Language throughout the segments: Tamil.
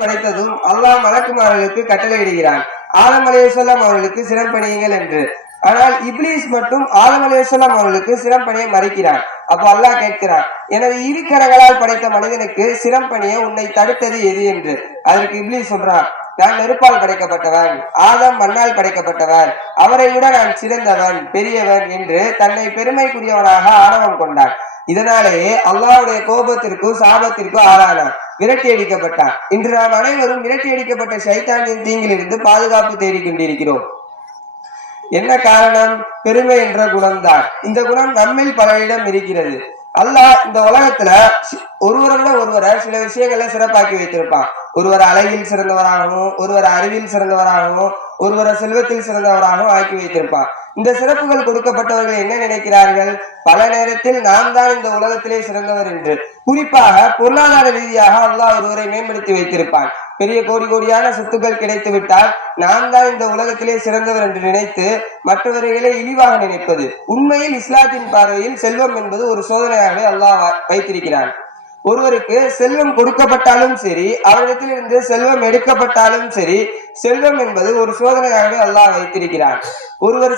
படைத்ததும் அல்லாஹ் மலக்குமார்களுக்கு கட்டளையிடுகிறான், ஆதம் அலைஹிஸ்ஸலாம் அவர்களுக்கு சிரம் பணியுங்கள் என்று. ஆனால் இப்லீஸ் மட்டும் ஆதம் அலைஹிஸ்ஸலாம் அவர்களுக்கு சிரம் பணிய மறுக்கிறான். அப்போ அல்லாஹ் கேட்கிறான், எனது இரு கரங்களால் படைத்த மனிதனுக்கு சிரம் பணிய உன்னை தடுத்தது எது என்று. அதற்கு இப்லீஸ் சொல்றான், நான் நெருப்பால் படைக்கப்பட்டவன், ஆதம் மண்ணால் படைக்கப்பட்டவர், அவரை விட நான் சிறந்தவன், பெரியவன் என்று தன்னை பெருமைக்குரியவனாக ஆணவம் கொண்டான். இதனாலேயே அல்லாஹ்வுடைய கோபத்திற்கும் சாபத்திற்கும் ஆளானான், விரட்டி அடிக்கப்பட்டான். இன்று நாம் அனைவரும் விரட்டி அடிக்கப்பட்ட ஷைத்தானின் தீங்கிலிருந்து பாதுகாப்பு தேடிக் கொண்டிருக்கிறோம். என்ன காரணம்? பெருமை என்ற குணம்தான். இந்த குணம் நம்மில் பலரிடம் இருக்கிறது. அல்லாஹ் இந்த உலகத்துல ஒருவரை விட ஒருவரை சில விஷயங்களை சிறப்பாக்கி வைத்திருப்பான். ஒருவர் அழகில் சிறந்தவராகவும், ஒருவர் அறிவில் சிறந்தவராகவும், ஒருவரை செல்வத்தில் சிறந்தவராகவும் ஆக்கி வைத்திருப்பான். இந்த சிறப்புகள் கொடுக்கப்பட்டவர்கள் என்ன நினைக்கிறார்கள்? பல நேரத்தில் நாம் தான் இந்த உலகத்திலே சிறந்தவர் என்று. குறிப்பாக பொருளாதார ரீதியாக அல்லாஹ் ஒருவரை மேம்படுத்தி வைத்திருப்பான். பெரிய கோடி கோடியான சொத்துக்கள் கிடைத்து விட்டால் நாம் தான் இந்த உலகத்திலே சிறந்தவர் என்று நினைத்து மற்றவர்களை இழிவாக நினைப்பது. உண்மையில் இஸ்லாத்தின் பார்வையில் செல்வம் என்பது ஒரு சோதனையாகவே அல்லாஹ் வைத்திருக்கிறான். ஒருவருக்கு செல்வம் கொடுக்கப்பட்டாலும் சரி, அவரிடத்தில் இருந்து செல்வம் எடுக்கப்பட்டாலும் சரி, செல்வம் என்பது ஒரு சோதனையாகவே அல்லாஹ் வைத்திருக்கிறான். ஒருவர்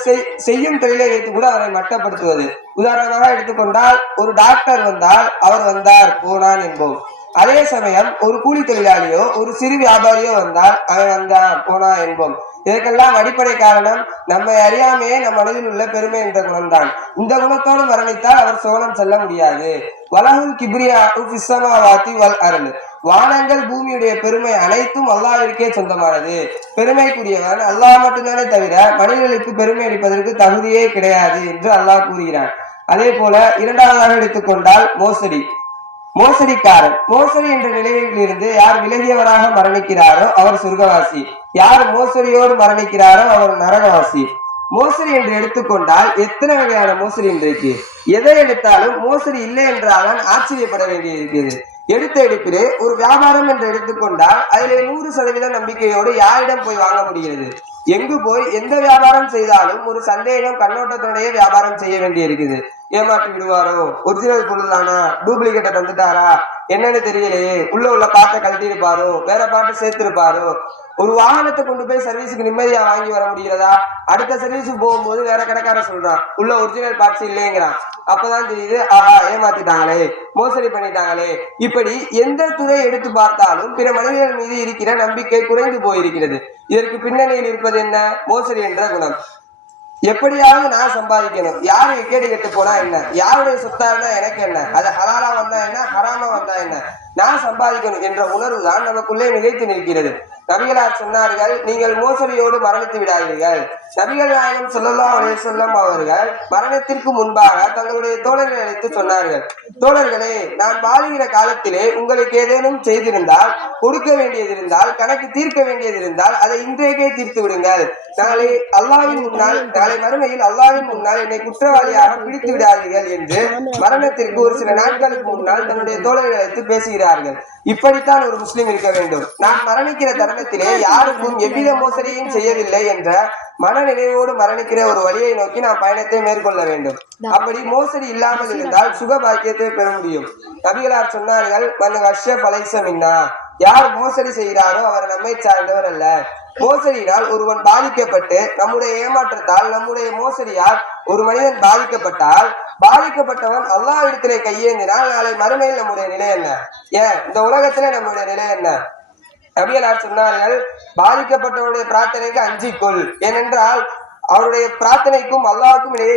செய்யும் தொழிலை வைத்து கூட அவரை மட்டப்படுத்துவது. உதாரணமாக எடுத்துக்கொண்டால், ஒரு டாக்டர் வந்தால் அவர் வந்தார் போனான் என்போம். அதே சமயம் ஒரு கூலி தொழிலாளியோ ஒரு சிறு வியாபாரியோ வந்தால் அவன் வந்தான் போனா என்போம். இதற்கெல்லாம் அடிப்படை காரணம் நம்மை அறியாமையே நம் மனதில் உள்ள பெருமை என்ற குணம்தான். இந்த குணத்தோடு மரணித்தால் அவர் சோனம் செல்ல முடியாது. வலகுல் கிப்ரியா ஃபிஸ்ஸமாவாத்தி வல் அர்ல், வானங்கள் பூமியுடைய பெருமை அனைத்தும் அல்லாஹ்விற்கே சொந்தமானது. பெருமைக்குரியவன் அல்லாஹ் மட்டும்தானே தவிர மனிதர்களுக்கு பெருமை அளிப்பதற்கு தகுதியே கிடையாது என்று அல்லாஹ் கூறுகிறான். அதே போல இரண்டாவதாக எடுத்துக்கொண்டால் மோசடிக்காரன். மோசடி என்ற நிலையில் இருந்து யார் விலகியவராக மரணிக்கிறாரோ அவர் சொர்க்கவாசி, யார் மோசடியோடு மரணிக்கிறாரோ அவர் நரகவாசி. மோசடி என்று எடுத்துக்கொண்டால் எத்தனை வகையான மோசடி இன்றைக்கு. எதை எடுத்தாலும் மோசடி இல்லை என்றால்தான் ஆச்சரியப்பட வேண்டியிருக்கிறது. எடுத்த எடுப்பிலே ஒரு வியாபாரம் என்று எடுத்துக்கொண்டால் அதிலே 100% நம்பிக்கையோடு யாரிடம் போய் வாங்க முடிகிறது? எங்கு போய் எந்த வியாபாரம் செய்தாலும் ஒரு சந்தேகம் கண்ணோட்டத்தோடைய வியாபாரம் செய்ய வேண்டி இருக்குது. ஏமாற்றி விடுவாரோ, ஒரிஜினல் பொருள் தானா, டூப்ளிகேட்டை தந்துட்டாரா, என்னன்னு தெரியலையே, உள்ள பாட்டை கழட்டிருப்பாரோ, வேற பாட்டை சேர்த்திருப்பாரோ. ஒரு வாகனத்தை கொண்டு போய் சர்வீஸுக்கு நிம்மதியா வாங்கி வர முடிகிறதா? அடுத்த சர்வீஸுக்கு போகும்போது வேற கடைக்காரன் சொல்றான் உள்ள ஒரிஜினல் பார்ட்ஸ் இல்லைங்கிறான். அப்பதான் தெரியுது, ஆஹா ஏமாத்திட்டாங்களே, மோசடி பண்ணிட்டாங்களே. இப்படி எந்த துறை எடுத்து பார்த்தாலும் பிற மனிதர்கள் மீது இருக்கிற நம்பிக்கை குறைந்து போயிருக்கிறது. இதற்கு பின்னணியில் இருப்பது என்ன? மோசடி என்ற குணம். எப்படியாவது நான் சம்பாதிக்கணும், யாரு கேடு கெட்டு போனா என்ன, யாருடைய சொத்தா இருந்தா எனக்கு என்ன, அது ஹலாலா வந்தா என்ன, ஹராமா வந்தா என்ன, நான் சம்பாதிக்கணும் என்ற உணர்வு தான் நமக்குள்ளே நிலைத்து நிற்கிறது. நபிகளார் சொன்னார்கள், நீங்கள் மோசடியோடு மரணித்து விடாதீர்கள். நபிகள் நாயகம் ஸல்லல்லாஹு அலைஹி வஸல்லம் அவர்கள் மரணத்திற்கு முன்பாக தங்களுடைய தோழர்களை அழைத்து சொன்னார்கள், தோழர்களே, நான் வாழுகிற காலத்திலே உங்களுக்கு ஏதேனும் செய்திருந்தால், கொடுக்க வேண்டியது இருந்தால், கணக்கு தீர்க்க வேண்டியது இருந்தால் அதை இன்றைக்கே தீர்த்து விடுங்கள். நாளை மறுமையில் அல்லாஹ்வின் முன்னால் என்னை குற்றவாளியாக பிடித்து விடாதீர்கள் என்று மரணத்திற்கு ஒரு சில நாட்களுக்கு முன்னால் தன்னுடைய தோழர்களை அழைத்து பேசுகிறார்கள். இப்படித்தான் ஒரு முஸ்லிம் இருக்க வேண்டும். நான் மரணிக்கிற தருணத்திலே யாருக்கும் எவ்வித மோசடியும் செய்யவில்லை என்ற மனநிலையோடு மரணிக்கிற ஒரு வழியை நோக்கி நாம் பயணத்தை மேற்கொள்ள வேண்டும். அப்படி மோசடி இல்லாமல் இருந்தால் சுக பாக்கியத்தை பெற முடியும். நபிகளார் சொன்னார்கள், யார் மோசடி செய்கிறாரோ அவர் நம்மை சார்ந்தவர் அல்ல. மோசடியினால் ஒருவன் பாதிக்கப்பட்டு நம்முடைய ஏமாற்றத்தால், நம்முடைய மோசடியால் ஒரு மனிதன் பாதிக்கப்பட்டவன் அல்லாஹ் இடத்திலே கையேந்தினால் நாளை மறுமையில் நம்முடைய நிலை என்ன? ஏன் இந்த உலகத்திலே நம்முடைய நிலை என்ன? நபிகளார் சொன்னார்கள், பாதிக்கப்பட்டவருடைய பிரார்த்தனைக்கு அஞ்சிக்கொள். ஏனென்றால் அவருடைய பிரார்த்தனைக்கும் அல்லாஹ்வுக்கும் இடையே